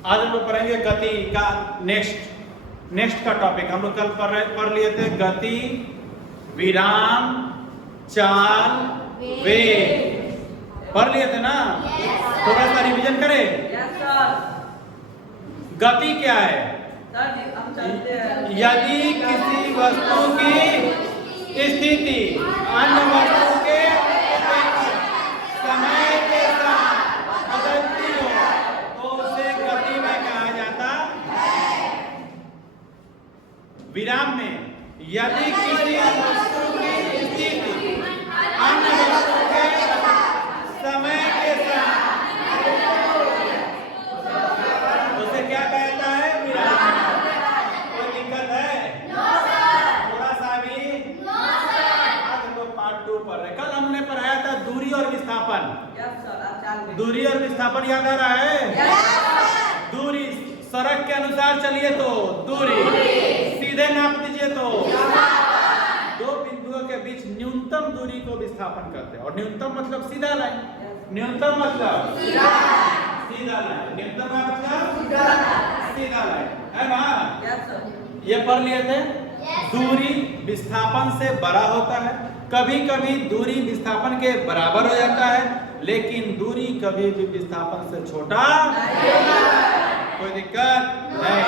आज हम लोग पढ़ेंगे गति का नेक्स्ट का टॉपिक। हम लोग कल पढ़ लिए थे गति, विराम, चाल, वेग पढ़ लिए थे ना। थोड़ा सा रिवीजन करें। गति क्या है? यदि किसी वस्तु की स्थिति अन्य वस्तु के समय के साथ बदलती हो तो उसे गति में कहा जाता है। विराम में यदि किसी वस्तु की स्थिति अन्य वस्तु के समय के साथ उसे क्या कहता है? विराम। कोई दिक्कत है? थोड़ा सा भी आज हम लोग पार्ट 2 पढ़ रहे। कल हमने पढ़ाया था दूरी और विस्थापन। दूरी और विस्थापन याद आ रहा है? दूरी सड़क के अनुसार चलिए तो दूरी, सीधे नाप दीजिए तो दो बिंदुओं के बीच न्यूनतम दूरी को विस्थापन करते हैं। और न्यूनतम मतलब सीधा लाइन, न्यूनतम मतलब सीधा लाइन, न्यूनतम मतलब सीधा लाइन है ना। ये पढ़ लिए थे। दूरी विस्थापन से बड़ा होता है। कभी कभी दूरी विस्थापन के बराबर हो जाता है, लेकिन दूरी कभी भी विस्थापन से छोटा नहीं। कोई दिक्कत नहीं।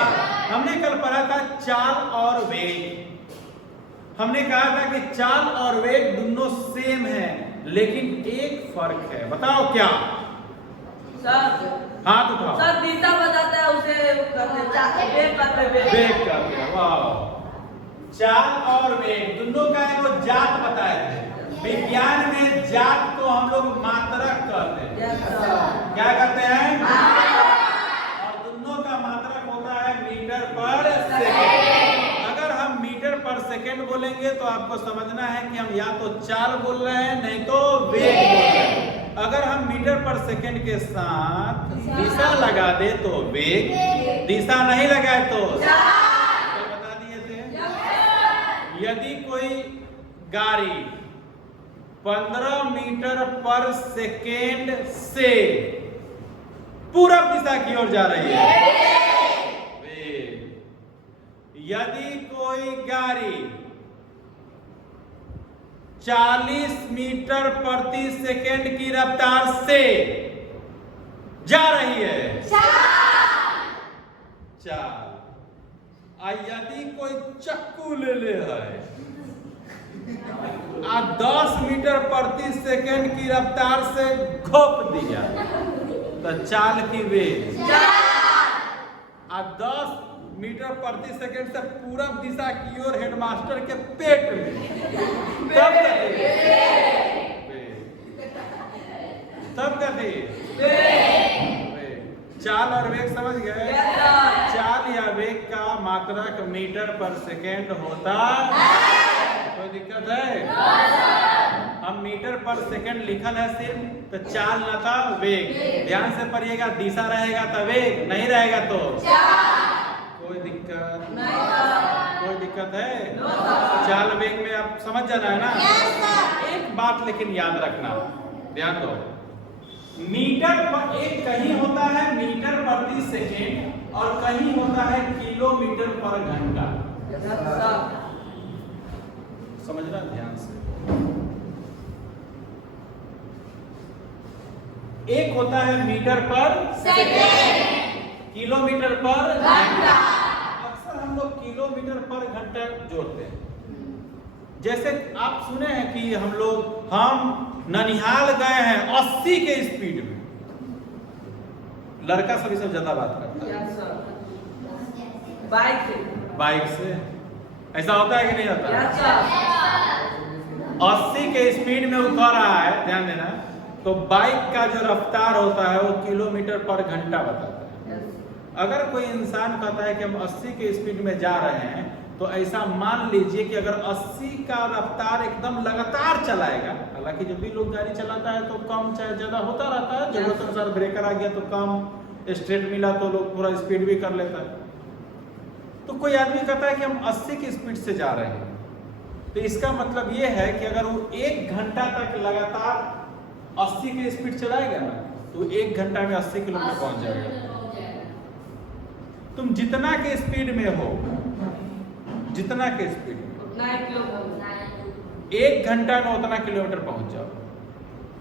हमने कल पढ़ा था चाल और वेग। हमने कहा था कि चाल और वेग दोनों सेम है, लेकिन एक फर्क है। बताओ क्या? हाथ उठाओ। सर दिशा बताता है उसे वेग करते हैं। वाह। चाल और वेग दोनों का एगो जात बताया है। विज्ञान में जात को हम लोग मात्रक कहते हैं। क्या कहते हैं? और दोनों का मात्रक होता है मीटर पर सेकेंड। अगर हम मीटर पर सेकेंड बोलेंगे तो आपको समझना है कि हम या तो चाल बोल रहे हैं, नहीं तो वेग बोल रहे हैं। अगर हम मीटर पर सेकेंड के साथ दिशा लगा दे तो वेग, दिशा नहीं लगाए तो बता दिए थे। यदि कोई गाड़ी 15 मीटर पर सेकेंड से पूरब दिशा की ओर जा रही है, यदि कोई गाड़ी 40 मीटर प्रति सेकेंड की रफ्तार से जा रही है, चाल। यदि कोई चक्कू ले है आ 10 मीटर प्रति सेकेंड की रफ्तार से घोप दिया तो चाल की वेग। आ 10 मीटर प्रति सेकेंड से पूरब दिशा की ओर हेडमास्टर के पेट में तब कथी चाल और वेग समझ गए? चाल या वेग का मात्रक मीटर पर सेकेंड होता है। कोई दिक्कत है? हम मीटर पर सेकेंड लिखल है सिर्फ, तो चाल न था वेग। ध्यान से पढ़िएगा। दिशा रहेगा तो वेग, नहीं रहेगा तो कोई दिक्कत नहीं। कोई दिक्कत है? चाल वेग में आप समझ जाना है ना। एक बात लेकिन याद रखना, ध्यान दो। मीटर पर एक कहीं होता है मीटर प्रति सेकेंड और कहीं होता है किलोमीटर पर घंटा। समझना ध्यान से। एक होता है मीटर पर सेकेंड, किलोमीटर पर घंटा। अक्सर हम लोग किलोमीटर पर घंटा जोड़ते हैं। जैसे आप सुने हैं कि हम ननिहाल गए हैं 80 के स्पीड में। लड़का सभी सब ज्यादा बात करता है बाइक से। ऐसा होता है कि नहीं होता? 80 के स्पीड में उतर रहा है, ध्यान देना। तो बाइक का जो रफ्तार होता है वो किलोमीटर पर घंटा बताता है। अगर कोई इंसान कहता है कि हम 80 के स्पीड में जा रहे हैं, तो ऐसा मान लीजिए कि अगर 80 का रफ्तार एकदम लगातार चलाएगा, हालांकि जब भी लोग गाड़ी चलाता है तो कम चाहे ज्यादा होता रहता है, जरूरत अनुसार ब्रेकर आ गया तो कम, स्ट्रेट मिला तो लोग थोड़ा स्पीड भी कर लेता है। तो कोई आदमी कहता है कि हम 80 की स्पीड से जा रहे हैं, तो इसका मतलब ये है कि अगर वो 1 घंटा तक लगातार 80 की स्पीड चलाएगा ना, तो 1 घंटा में 80 किलोमीटर पहुंच जाएगा। तुम जितना के स्पीड में हो, जितना के स्पीड में, 9 किलोमीटर 1 घंटा में उतना किलोमीटर पहुंच जाओ।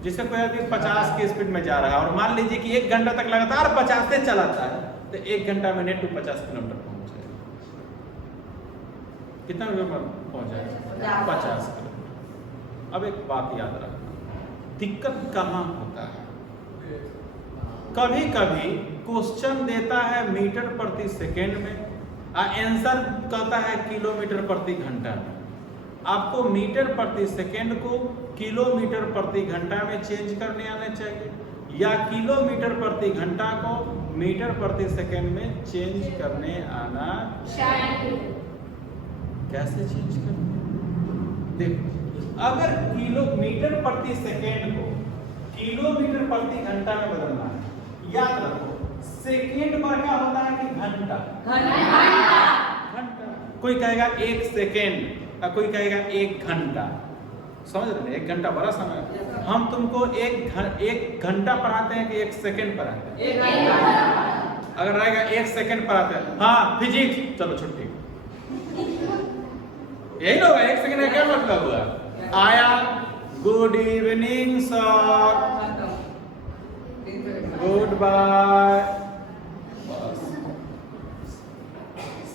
जैसे कोई आदमी 50 के स्पीड में जा रहा है और मान लीजिए कि 1 घंटा तक लगातार 50 से चलाता है, तो 1 घंटा में नेट टू 50 किलोमीटर पहुंच जाएगा। कितना पहुंच जाएगा? 50 किलोमीटर। अब एक बात याद रखना, दिक्कत कहाँ होता है? कभी कभी क्वेश्चन देता है मीटर प्रति सेकेंड में, आंसर कहता है किलोमीटर प्रति घंटा में। आपको मीटर प्रति सेकेंड को किलोमीटर प्रति घंटा में चेंज करने आने चाहिए, या किलोमीटर प्रति घंटा को मीटर प्रति सेकेंड में चेंज करने आना चाहिए। कैसे चेंज करना? देखो, अगर किलोमीटर प्रति सेकेंड को किलोमीटर प्रति घंटा में बदलना है, याद रखो सेकेंड बड़का होता है कि घंटा? घंटा। कोई कहेगा 1 सेकेंड और कोई कहेगा 1 घंटा। समझ रहे? 1 घंटा बड़ा समय है। हम तुमको 1 घंटा पढ़ाते हैं कि 1 सेकेंड पढ़ाते हैं? 1 घंटा। अगर रहेगा 1 सेकेंड पढ़ाते हैं, हाँ फिजिक्स, चलो छुट्टी। यही ना होगा? 1 सेकेंड का क्या मतलब हुआ? आया, good evening sir, good bye.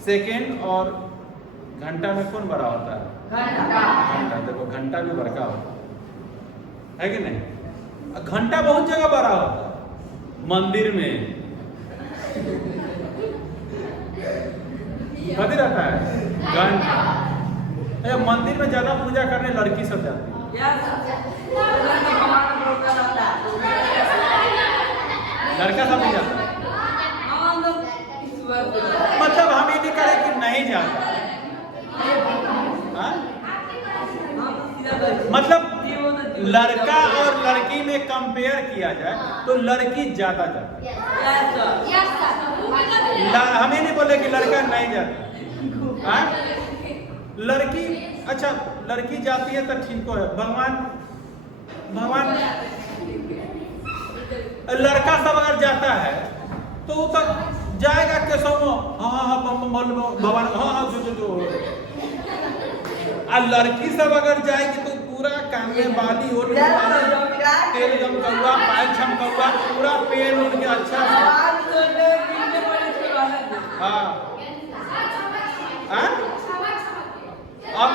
Second और घंटा में कौन बड़ा होता है? घंटा। देखो घंटा भी बड़का होता है कि नहीं? घंटा बहुत जगह बड़ा होता है, मंदिर में कभी रहता है घंटा। मंदिर में ज्यादा पूजा करने लड़की सब जाती है, लड़का सब नहीं जाता। मतलब हम ये नहीं करें कि नहीं जाता, हाँ? मतलब लड़का और लड़की में कंपेयर किया जाए तो लड़की ज्यादा जाती है। हम ये नहीं बोले कि लड़का नहीं जाता, हाँ? लड़की, अच्छा लड़की जाती है तो ठीक है, भगवान लड़का सब अगर जाता है तो वो तो जाएगा केशव, हाँ भगवान, हाँ जो और लड़की सब अगर जाएगी तो पूरा कान में बाली हो, तेल चमकौआ, पायल चमकौआ, पूरा पेड़ उड़ के अच्छा से, हाँ। अब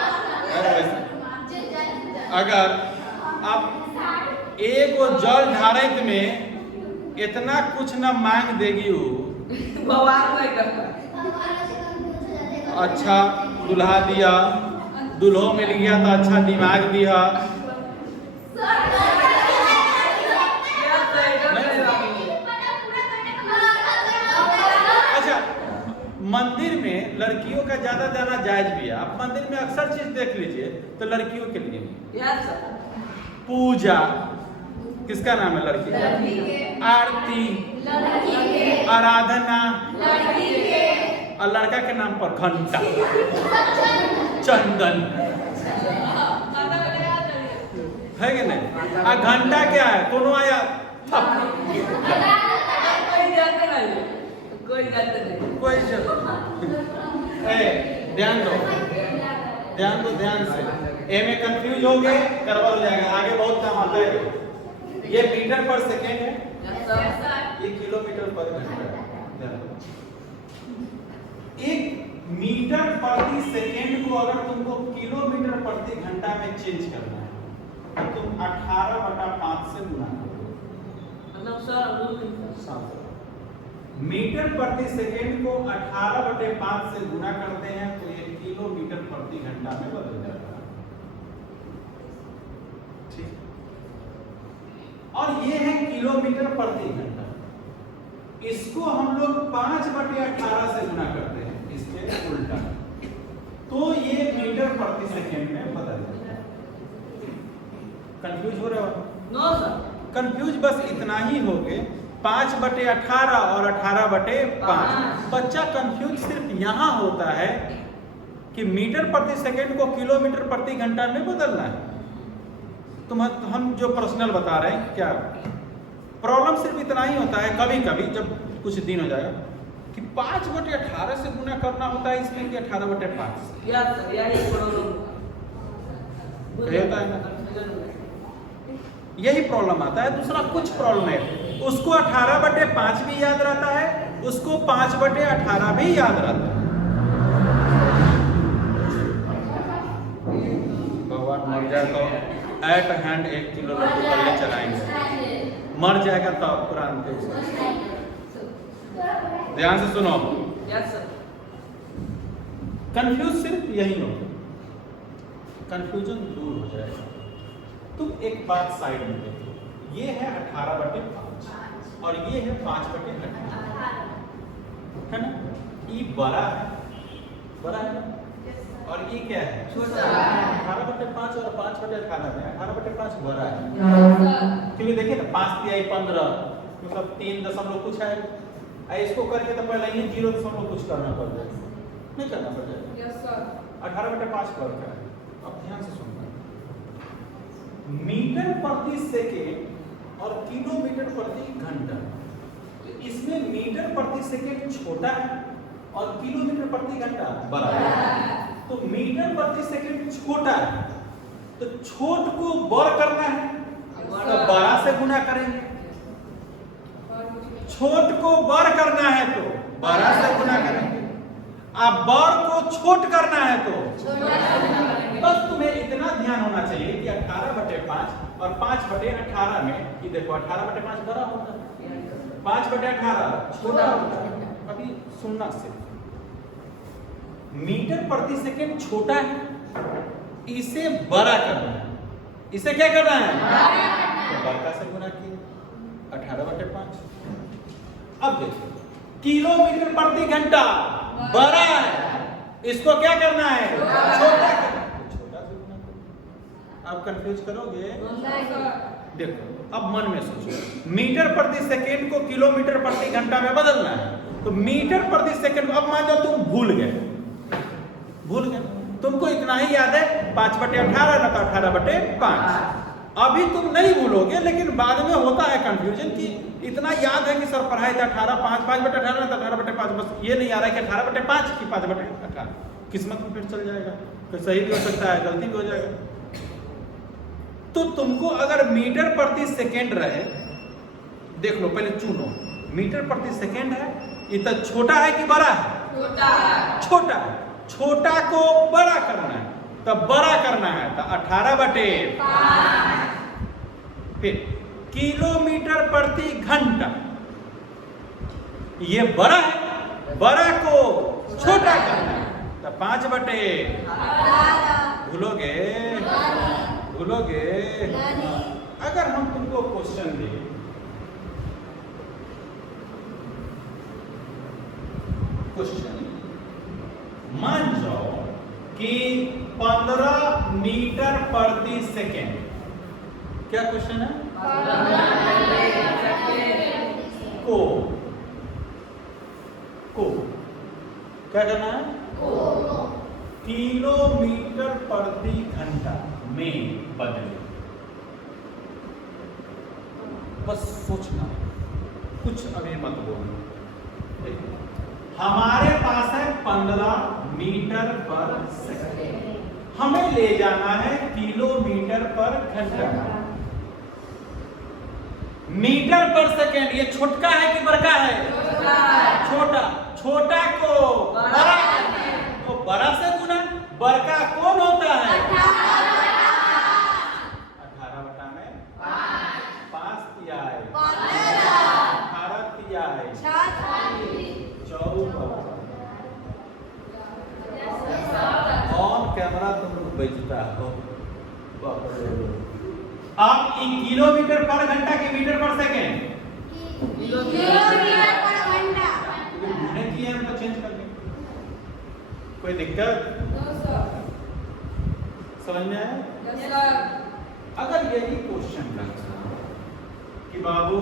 अगर आप एक जल ढारत में इतना कुछ न मांग देगी वो, अच्छा दुल्हा दिया, दुल्हो मिल गया तो अच्छा दिमाग दिया, अच्छा मंदिर में लड़कियों का ज्यादा जाना जायज भी है। आप मंदिर में अक्सर चीज देख लीजिए तो लड़कियों के लिए पूजा, किसका नाम है? लड़की के। आरती, आराधना, और लड़का के नाम पर घंटा, चंदन, है कि नहीं? आ घंटा क्या है? कोनो आया कोई ध्यान दो ध्यान से। ए में कंफ्यूज हो गए, करवा हो जाएगा, आगे बहुत काम आता है। ये मीटर पर सेकेंड है, ये किलोमीटर पर घंटा है। एक मीटर प्रति सेकेंड को अगर तुमको किलोमीटर प्रति घंटा में चेंज करना है तो तुम 18/5 से गुना करो। मतलब मीटर प्रति सेकेंड को 18/5 से गुना करते हैं तो ये किलोमीटर प्रति घंटा में बदल जाता है। ठीक, और ये है किलोमीटर प्रति घंटा। इसको हम लोग 5/18 से गुना करते हैं, इसके उल्टा, तो ये मीटर प्रति सेकेंड में बदल जाता है। कंफ्यूज हो रहे हो? नो सर, कंफ्यूज बस इतना ही हो गए, 5/18 और 18/5। बच्चा कंफ्यूज सिर्फ यहाँ होता है कि मीटर प्रति सेकेंड को किलोमीटर प्रति घंटा में बदलना है। तो हम जो पर्सनल बता रहे हैं, क्या प्रॉब्लम सिर्फ इतना ही होता है। कभी कभी जब कुछ दिन हो जाएगा कि 5/18 से गुना करना होता है इसमें कि 18/5 से? यस सर, यही प्रॉब्लम होता है ना, यही प्रॉब्लम आता है। दूसरा कुछ प्रॉब्लम है, उसको 18/5 भी याद रहता है, उसको 5/18 भी याद रहता है। भगवान मर जाए तो एट हैंड 1 किलो लड्डू कल्ले चलाएंगे, मर जाएगा तो कुरान पे। ध्यान से सुनो, यस सर। कंफ्यूज सिर्फ यही होगा, कंफ्यूजन दूर हो जाएगा। तुम एक बात साइड में देखो, ये है 18/5 और ये है 5/18, है ना? ये बड़ा है, बड़ा है ना? और ये क्या है? छोटा। 18/5 और 5/18 में 18/5 बड़ा है, क्योंकि देखिए ना 5 × 15 मतलब 3 दशमलव कुछ है। इसको करके तो पहले ही 0 दशमलव कुछ करना पड़ जाएगा, नहीं करना पड़ जाएगा। Yes sir. 18/5 पर क्या है? अब ध्यान से सुनना, मीटर प्रति सेकेंड और किलोमीटर प्रति घंटा। तो इसमें मीटर प्रति सेकेंड छोटा है और किलोमीटर प्रति घंटा बड़ा है। तो मीटर प्रति सेकेंड छोटा है, तो छोट को बड़ करना है तो बड़ा से गुना करेंगे। छोट को बड़ करना है तो बड़ा से गुना करेंगे, अब बड़ को छोट करना है तो बस तुम्हें इतना ध्यान होना चाहिए कि 18/5 और 5/18 में ये देखो 18/5 बड़ा होता है, 5/18 छोटा होता है। अभी सुनना सिर्फ, मीटर प्रति सेकेंड छोटा है, इसे बड़ा करना है। इसे क्या करना है? तो बड़ा से गुना किया 18/5। अब देखो किलोमीटर प्रति घंटा बड़ा है, इसको क्या करना है? छोटा करना है, छोटा से गुना करो। अब कंफ्यूज करोगे? देखो अब मन में सोचो, मीटर प्रति सेकेंड को किलोमीटर प्रति घंटा में बदलना है, तो मीटर प्रति सेकेंड। अब मान जाओ तुम भूल गए, तुमको इतना ही याद है 5/18 ना तो 18/5। अभी तुम नहीं भूलोगे, लेकिन बाद में होता है कंफ्यूजन कि इतना याद है कि सर पढ़ाई था 5/18 ना तो 18/5, बस ये नहीं आ रहा है कि 18/5 की 5/18। किस्मत में फिर चल जाएगा, फिर सही भी हो सकता है, गलती भी हो जाएगा। तो तुमको अगर मीटर प्रति सेकेंड रहे, देख लो पहले चुनो, मीटर प्रति सेकेंड है, ये तो छोटा है कि बड़ा है? छोटा है। छोटा को बड़ा करना है, तो बड़ा करना है तो 18/5। फिर किलोमीटर प्रति घंटा, ये बड़ा है, बड़ा को छोटा करना है तो 5/18। भूलोगे? अगर हम तुमको क्वेश्चन दें, क्वेश्चन मान जाओ कि 15 मीटर प्रति सेकेंड, क्या क्वेश्चन है? को क्या करना है? किलोमीटर प्रति घंटा में बदले। बस सोचना, कुछ अभी मत बोलना। हमारे पास है 15 मीटर पर सेकेंड, हमें ले जाना है किलोमीटर पर घंटा। मीटर पर सेकेंड ये छोटा है कि बड़ा है? छोटा। छोटा को बड़ा, तो बड़ा से गुना, बड़का कौन होता है? 18/5 किया है, 18 किया है, 14। ऑन कैमरा तुम लोग बेचता हो। अब किलोमीटर पर घंटा की मीटर पर सेकेंड, किलोमीटर पर घंटा। हमने किया है तो चेंज कर देंगे, कोई दिक्कत? समझ में आया? अगर यही क्वेश्चन लगता कि बाबू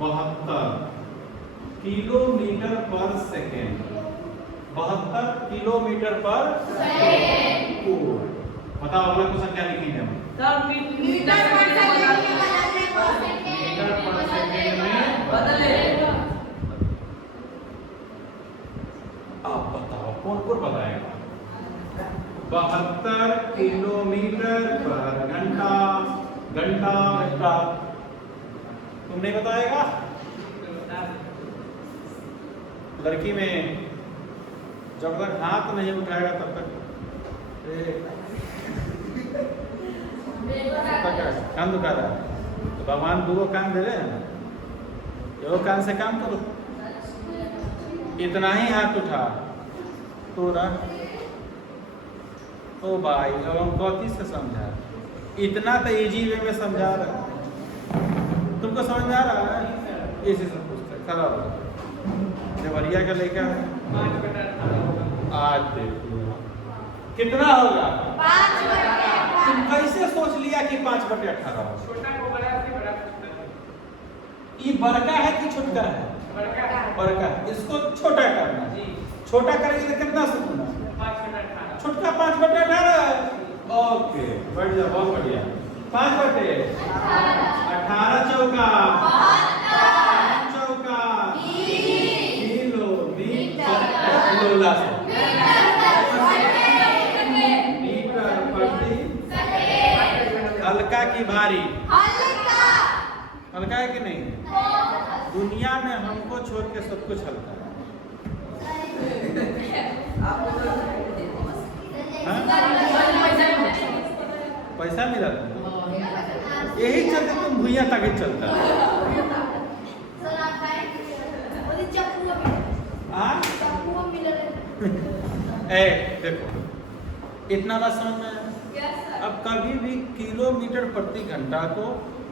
72 किलोमीटर पर सेकेंड, 72 किलोमीटर पर सेकेंड, बताओ अगला क्वेश्चन क्या लिखेंगे हम? मीटर पर सेकेंड मीटर पर सेकेंड में बदले। 72 किलोमीटर पर घंटा। घंटा घंटा तुम नहीं बताएगा? लड़की में जब तक हाथ नहीं उठाएगा तब तक कान दुखा रहा है। तो भगवान दो कान दे रहे हैं ना, एगो कान से काम करो। इतना ही हाथ उठा तो रहा। ओ भाई अब हम कौती से समझा, इतना तो इजी वे में समझा रहा है। तुमको समझ में आ रहा है? इसी से पूछते खड़ा हो देवरिया का लेकर आज देखो कितना होगा। तुम कैसे सोच लिया कि 5/18 होगा? ये बड़का है कि छोटा है? बड़का। इसको छोटा करना। छोटा करेंगे तो कितना सुनना? छोटा 5/18। ओके बढ़ जा, बहुत बढ़िया। 5/18 चौका चौका किलोमीटर प्रति। हल्का की भारी? हल्का है कि नहीं? दुनिया में हमको छोड़ के सब कुछ हल्का है। पैसा मिला यही चलते तुम भूया तक चलता है। ए देखो इतना बात समझ में आया? अब कभी भी किलोमीटर प्रति घंटा को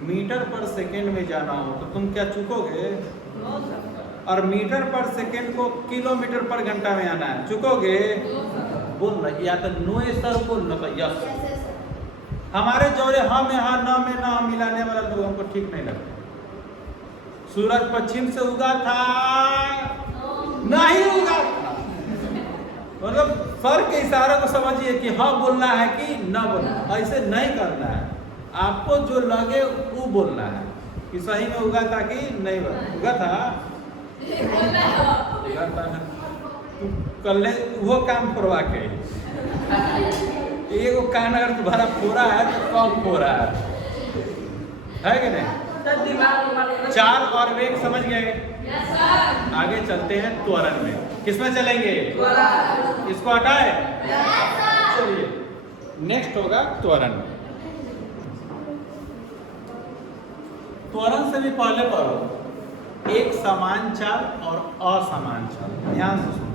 मीटर पर सेकेंड में जाना हो तो तुम क्या चुकोगे? और मीटर पर सेकेंड को किलोमीटर पर घंटा में आना है, चुकोगे? बोल ना, या तो नो सर बोल ना तो यस। हमारे जोड़े हाँ में हाँ ना में ना मिलाने वाला लोग हमको ठीक नहीं लगता। सूरज पश्चिम से उगा था नहीं उगा था, मतलब सर के इशारे को समझिए कि हाँ बोलना है कि ना बोलना। ऐसे नहीं करना है, आपको जो लगे वो बोलना है कि सही में उगा था कि नहीं उगा था। कल वो काम करवा के एगो कान अगर तुम्हारा फोड़ा है तो कम फोड़ा है कि नहीं? चाल और वेग समझ गए? आगे चलते हैं त्वरण में। किसमें चलेंगे? इसको हटाए। चलिए नेक्स्ट होगा त्वरण। त्वरण से भी पहले पढ़ो एक समान चाल और असमान चाल। ध्यान से सुनो।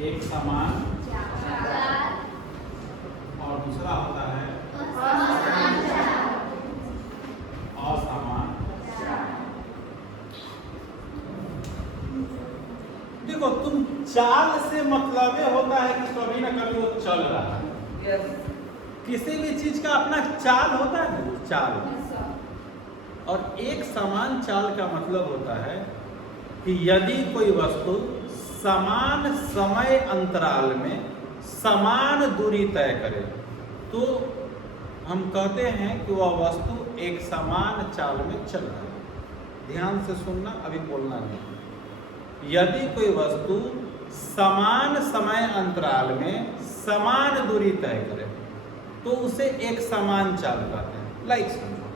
एक समान और दूसरा होता है असमान। देखो तुम चाल से मतलब ये होता है कि कभी ना कभी वो चल रहा है। किसी भी चीज का अपना चाल होता है ना, चाल। और एक समान चाल का मतलब होता है कि यदि कोई वस्तु समान समय अंतराल में समान दूरी तय करे तो हम कहते हैं कि वह वस्तु एक समान चाल में चल रहा है। ध्यान से सुनना, अभी बोलना नहीं। यदि कोई वस्तु समान समय अंतराल में समान दूरी तय करे तो उसे एक समान चाल कहते हैं। लाइक समझो,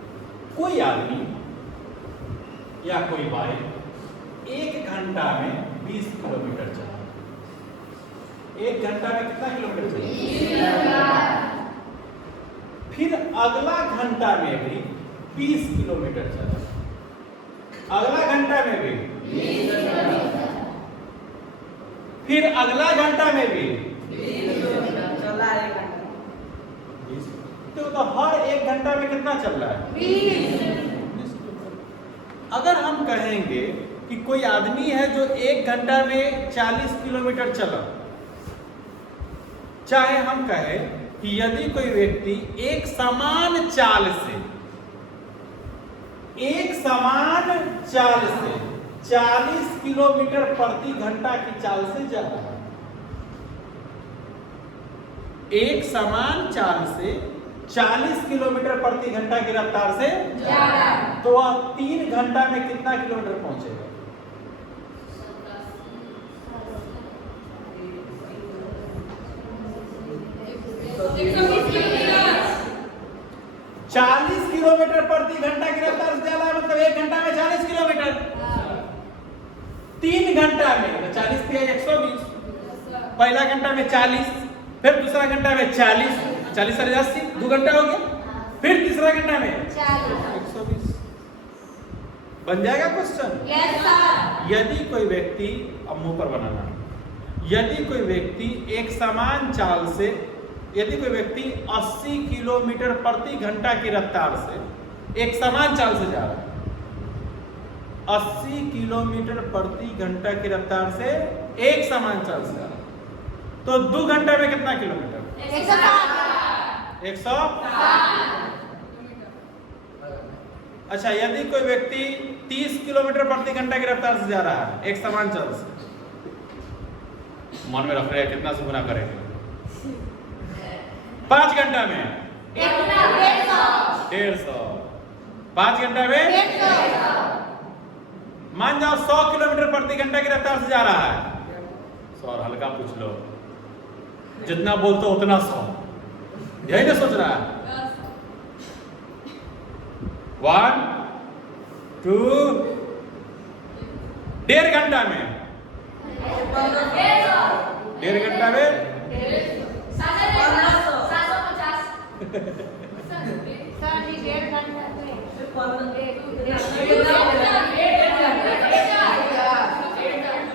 कोई आदमी या कोई बाइक 1 घंटा में 20 किलोमीटर चला। 1 घंटा में कितना किलोमीटर चला? फिर अगला घंटा में भी 20 किलोमीटर चला। अगला घंटा में भी 20 किलोमीटर। फिर अगला घंटा में भी 20 किलोमीटर चला। 1 घंटा तो हर 1 घंटा में कितना चल रहा है? 20। अगर हम कहेंगे कि कोई आदमी है जो 1 घंटा में 40 किलोमीटर चला, चाहे हम कहें कि यदि कोई व्यक्ति एक समान चाल से 40 किलोमीटर प्रति घंटा की चाल से जा रहा है, एक समान चाल से 40 किलोमीटर प्रति घंटा की रफ्तार से जा रहा है, तो वह 3 घंटा में कितना किलोमीटर पहुंचेगा? किलोमीटर प्रति घंटा की रफ्तार से जा रहा है, मतलब 1 घंटा में 40 किलोमीटर। 3 घंटा में तो 40 पे 120, पहला घंटा में 40, फिर दूसरा घंटा में 40, 40 और 80 2 घंटा हो गया, फिर तीसरा घंटा में 120। बन जाएगा क्वेश्चन? Yes sir. यदि कोई व्यक्ति, अब मुंह पर बनाना, यदि कोई व्यक्ति एक समान चाल से, यदि कोई व्यक्ति 80 किलोमीटर प्रति घंटा की रफ्तार से एक समान चाल से जा रहा है, 80 किलोमीटर प्रति घंटा की रफ्तार से एक समान चाल से जा रहा है, तो 2 घंटे में कितना किलोमीटर? 160। अच्छा, यदि कोई व्यक्ति 30 किलोमीटर प्रति घंटा की रफ्तार से जा रहा है एक समान चाल से, मन में रख रहे हैं कितना से गुना करेंगे? 5 घंटा में 150। 5 घंटा में 150। मान जाओ 100 किलोमीटर प्रति घंटा की रफ्तार से जा रहा है, 100 और हल्का पूछ लो, जितना बोलते हो उतना 100, यही ना सोच रहा है? 1 2 1.5 घंटा में, 1.5 घंटा में 150।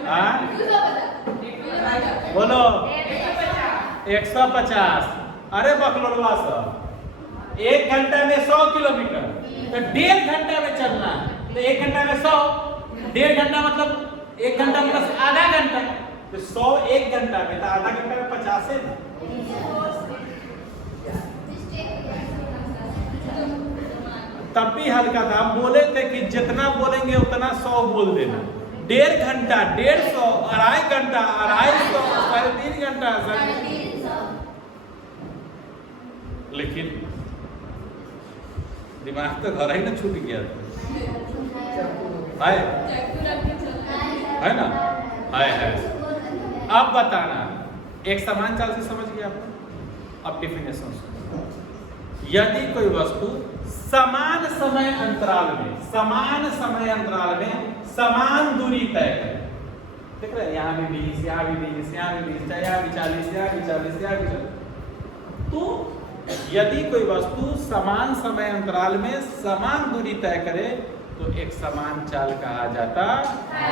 हाँ? बोलो 150। अरे बकलोलवा सब, 1 घंटा में 100 किलोमीटर, तो 1.5 घंटा में चलना है, तो 1 घंटा में 100, 1.5 घंटा मतलब 1 घंटा प्लस आधा घंटा, तो 100 1 घंटा में, तो आधा घंटा में 50 है ना। तब भी हल्का था, हम बोले थे कि जितना बोलेंगे उतना 100 बोल देना। 1.5 घंटा 150, 2.5 घंटा 250, 3.5 घंटा 350। लेकिन दिमाग तो घर ही ना छूट गया है ना? है। अब बताना, एक समान चाल से समझ गया आपको? अब डेफिनेशन सुनो। यदि कोई वस्तु समान समय अंतराल में समान दूरी तय करे, देख रहे हैं, यहाँ भी 20, यहाँ भी 20, यहाँ भी 20, यहाँ भी 40, यहाँ भी 40, यहाँ भी 40, तो यदि कोई वस्तु समान समय अंतराल में समान दूरी तय करे तो एक समान चाल कहा जाता है।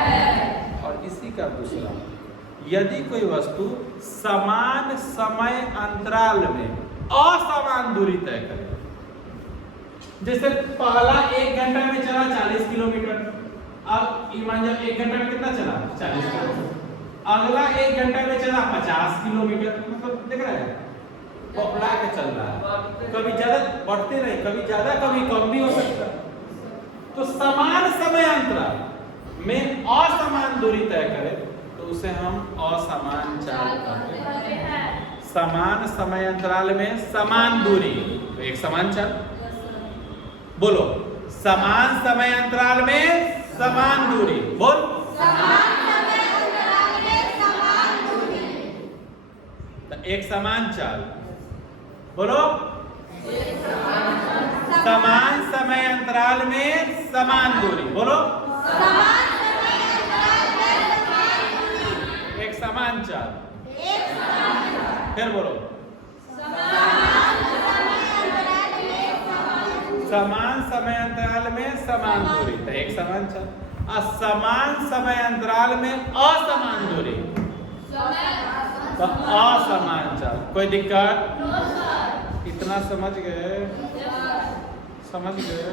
और इसी का दूसरा, यदि कोई वस्तु समान समय अंतराल में असमान दूरी तय करे, जैसे पहला 1 घंटा में चला 40 किलोमीटर, अब मान लो 1 घंटा में कितना चला? 40 किलोमीटर। अगला 1 घंटा में चला 50 किलोमीटर, मतलब देख रहे हैं पकड़ा के चल रहा है, कभी ज्यादा बढ़ते रहे, कभी ज्यादा कभी कम भी हो सकता है। तो समान समय अंतराल में असमान दूरी तय करे तो उसे हम असमान चाल कहते हैं। समान समय अंतराल में समान दूरी तो एक समान चाल। बोलो, समान समय अंतराल में समान दूरी। बोल, समान समय अंतराल में समान दूरी। तो एक समान चाल। बोलो, समान समय अंतराल में समान दूरी। बोलो, समान समय अंतराल में समान दूरी। एक समान चाल। एक समान चाल। फिर बोलो, समान समय अंतराल में समान दूरी। समान समय अंतराल में समान दूरी तो एक समान चाल। असमान समय अंतराल में असमान दूरी तो असमान चाल। कोई दिक्कत? इतना समझ गए? समझ गए?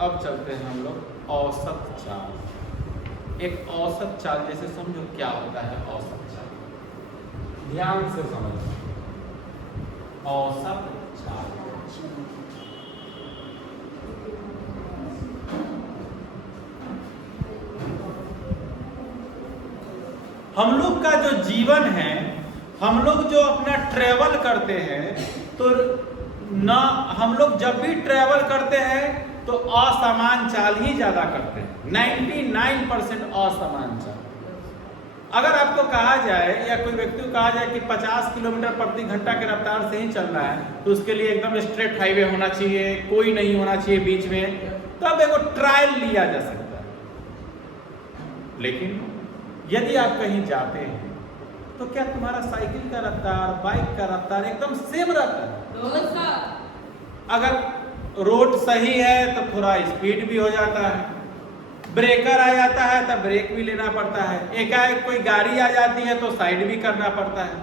अब चलते हैं हम लोग औसत चाल। एक औसत चाल जैसे समझो क्या होता है औसत चाल, ध्यान से समझो। औसत चाल हम लोग का जो जीवन है, हम लोग जो अपना ट्रेवल करते हैं, तो ना हम लोग जब भी ट्रेवल करते हैं तो असमान चाल ही ज्यादा करते हैं। 99% असमान चाल। अगर आपको कहा जाए या कोई व्यक्ति को कहा जाए कि 50 किलोमीटर प्रति घंटा के रफ्तार से ही चल रहा है, तो उसके लिए एकदम स्ट्रेट हाईवे होना चाहिए, कोई नहीं होना चाहिए बीच में, तब एगो ट्रायल लिया जा सकता है। लेकिन यदि आप कहीं जाते हैं तो क्या तुम्हारा साइकिल का रफ्तार, बाइक का रफ्तार एकदम सेम रहता है? अगर रोड सही है तो थोड़ा स्पीड भी हो जाता है, ब्रेकर आ जाता है तब ब्रेक भी लेना पड़ता है, एकाएक कोई गाड़ी आ जाती है तो साइड भी करना पड़ता है।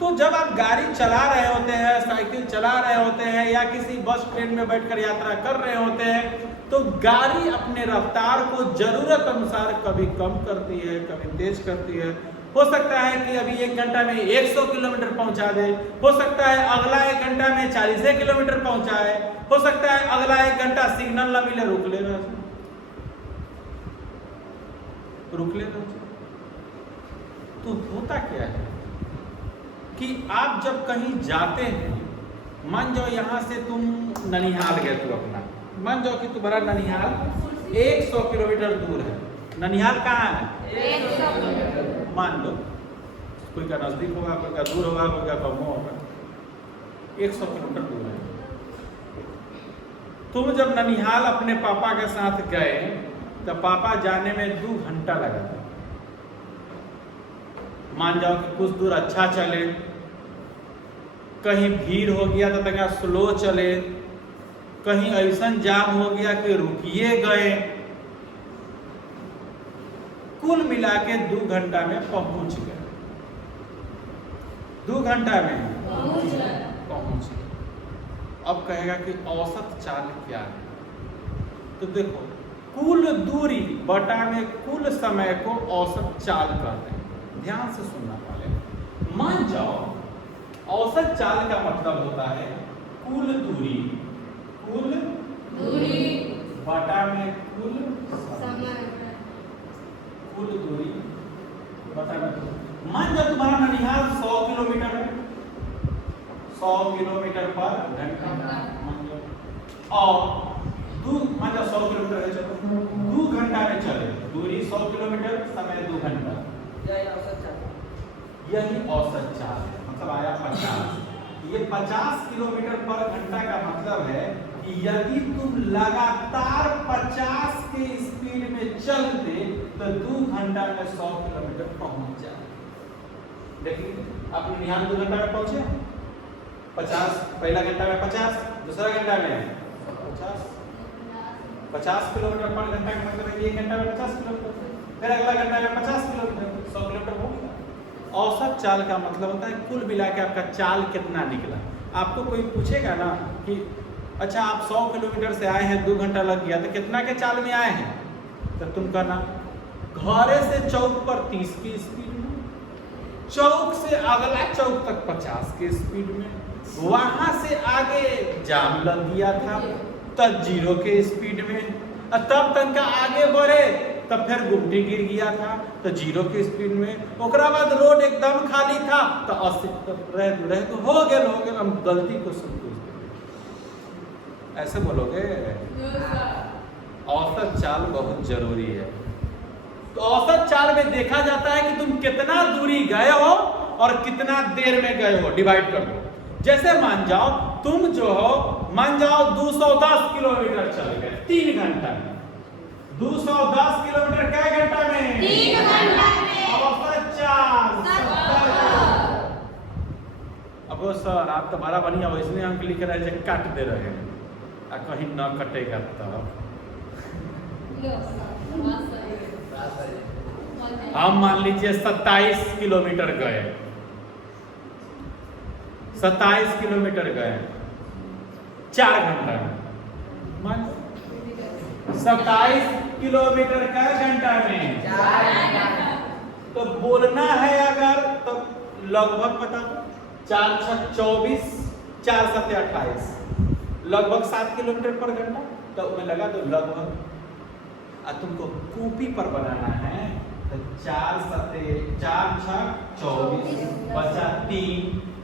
तो जब आप गाड़ी चला रहे होते हैं, साइकिल चला रहे होते हैं या किसी बस ट्रेन में बैठकर यात्रा कर रहे होते हैं, तो गाड़ी अपने रफ्तार को जरूरत अनुसार कभी कम करती है, कभी तेज करती है। हो सकता है कि अभी 1 घंटा में 100 किलोमीटर पहुंचा दे, हो सकता है अगला 1 घंटा में 40 किलोमीटर पहुंचाए, हो सकता है अगला 1 घंटा सिग्नल न मिले रुक लेना तो होता क्या है कि आप जब कहीं जाते हैं, मान जाओ यहां से तुम ननिहाल गए, तो अपना मान जाओ कि तुम्हारा ननिहाल 100 किलोमीटर दूर है। ननिहाल कहाँ है? 100 मान लो, कोई का नजदीक होगा, कोई का दूर होगा, कोई का कम होगा, 100 किलोमीटर दूर है। तुम जब ननिहाल अपने पापा के साथ गए तो पापा जाने में 2 घंटा लगा था। मान जाओ कि कुछ दूर अच्छा चले, कहीं भीड़ हो गया तो तंगा स्लो चले, कहीं ऐसा जाम हो गया कि रुकिए गए, कुल मिला के 2 घंटा में पहुंच गए। 2 घंटा में पहुंच गए। अब कहेगा कि औसत चाल क्या है? तो देखो, कुल दूरी बटा में कुल समय को औसत चाल कहते हैं। ध्यान से सुनना पड़ेगा। मान जाओ औसत चाल का मतलब होता है कुल दूरी बटा में कुल समय, कुल दूरी बटा में कुल। मान जाओ तुम्हारा ननिहाल 100 किलोमीटर है, 100 किलोमीटर पर घंटा, और मान जाओ 100 किलोमीटर है, चलो 2 घंटा में चले, दूरी 100 किलोमीटर, समय 2 घंटा, यही औसत चाल है। मतलब आया 50। ये 50 किलोमीटर पर घंटा का मतलब है कि यदि तुम लगातार 50 के स्पीड में चलते तो 2 घंटा में 100 किलोमीटर पहुंच जाए। देखिए आप यहाँ 2 घंटा में पहुंचे, 50 पहला घंटा में 50, दूसरा घंटा में 50 किलोमीटर पर घंटा का मतलब है 1 घंटा में 50 किलोमीटर, फिर अगला घंटा में 50 किलोमीटर, 100 किलोमीटर हो गया। औसत चाल का मतलब होता है कुल मिला के आपका चाल कितना निकला। आपको कोई पूछेगा ना कि अच्छा आप 100 किलोमीटर से आए हैं, 2 घंटा लग गया, तो कितना के चाल में आए हैं? तो तुम कहना घरे से चौक पर 30 की स्पीड में, चौक से अगला चौक तक 50 के स्पीड में, वहां से आगे जाम लग गया था तब 0 के स्पीड में, तब तक आगे बढ़े तब फिर गुमटी गिर गया था तो 0 के स्पीड में, ओकरा बाद रोड एकदम खाली था तो 80 रह तो हो गए हम गलती को संतोष देंगे। ऐसे बोलोगे? औसत चाल बहुत जरूरी है। तो औसत चाल में देखा जाता है कि तुम कितना दूरी गए हो और कितना देर में गए हो, डिवाइड कर दो। जैसे मान जाओ तुम जो हो, मान जाओ 210 किलोमीटर चल गए 3 घंटा में, 210 किलोमीटर क्या घंटा में? 3 घंटा में। औसत चाल 70। अब सर आप तो बड़ा बढ़िया हो, इसमें अंक लिख रहे हैं काट दे रहे हैं, कहीं न कटेगा तब। हम मान लीजिए 27 किलोमीटर गए, 27 किलोमीटर गए 4 घंटा में, मान 27 किलोमीटर का घंटा में 4 घंटा। तो बोलना है अगर तो लगभग पता 4 6 24, 4 7 28, लगभग 7 किलोमीटर पर घंटा। तो मैं लगा तो लगभग, तुमको कॉपी पर बनाना है तो 4 7 4 6 24 बचा 3,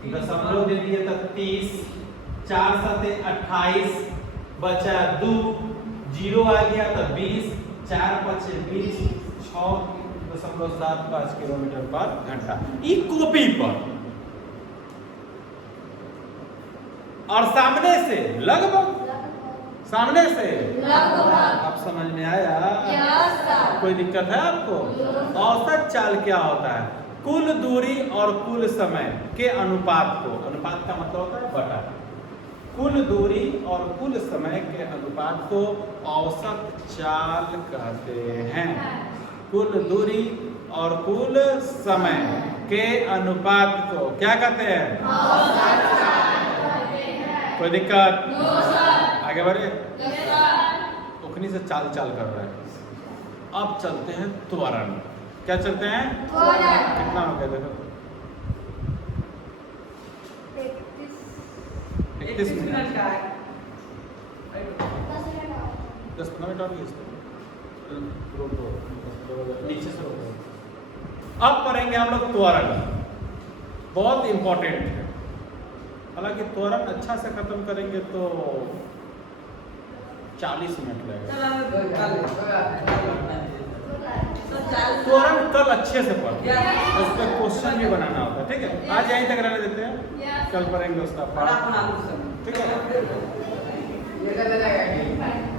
दशमलव दे दिए तो 30, 4 7 28 बचा 2, 0 आ गया तो 20, 4 5 20, 6 0.75 किलोमीटर पर घंटा ई कॉपी पर। और सामने से लगभग, सामने से लगभग। आप समझ में आया? Yes sir. कोई दिक्कत है आपको? औसत चाल क्या होता है? कुल दूरी और कुल समय के अनुपात को, अनुपात का मतलब होता है बटा, कुल दूरी और कुल समय के अनुपात को औसत चाल कहते हैं। कुल दूरी और कुल समय के अनुपात को क्या कहते हैं? औसत चाल कहते हैं। कोई दिक्कत? No sir. आगे बढ़े। Yes sir. उखनी से चाल चाल कर रहे हैं। अब चलते हैं त्वरण। क्या चलते हैं? त्वरण। कितना हो गया देखो? 31 मिनट। 10-15 मिनट और रोको, नीचे से रोको। अब पढ़ेंगे हम लोग त्वरण, बहुत इंपॉर्टेंट है। हालांकि त्वरण अच्छा से खत्म करेंगे तो 40 मिनट लगेगा। त्वरण कल अच्छे से पढ़, उस पर क्वेश्चन भी बनाना होता है, ठीक है? आज यहीं तक रहने देते हैं, कल पढ़ेंगे उसका पाठ, ठीक है?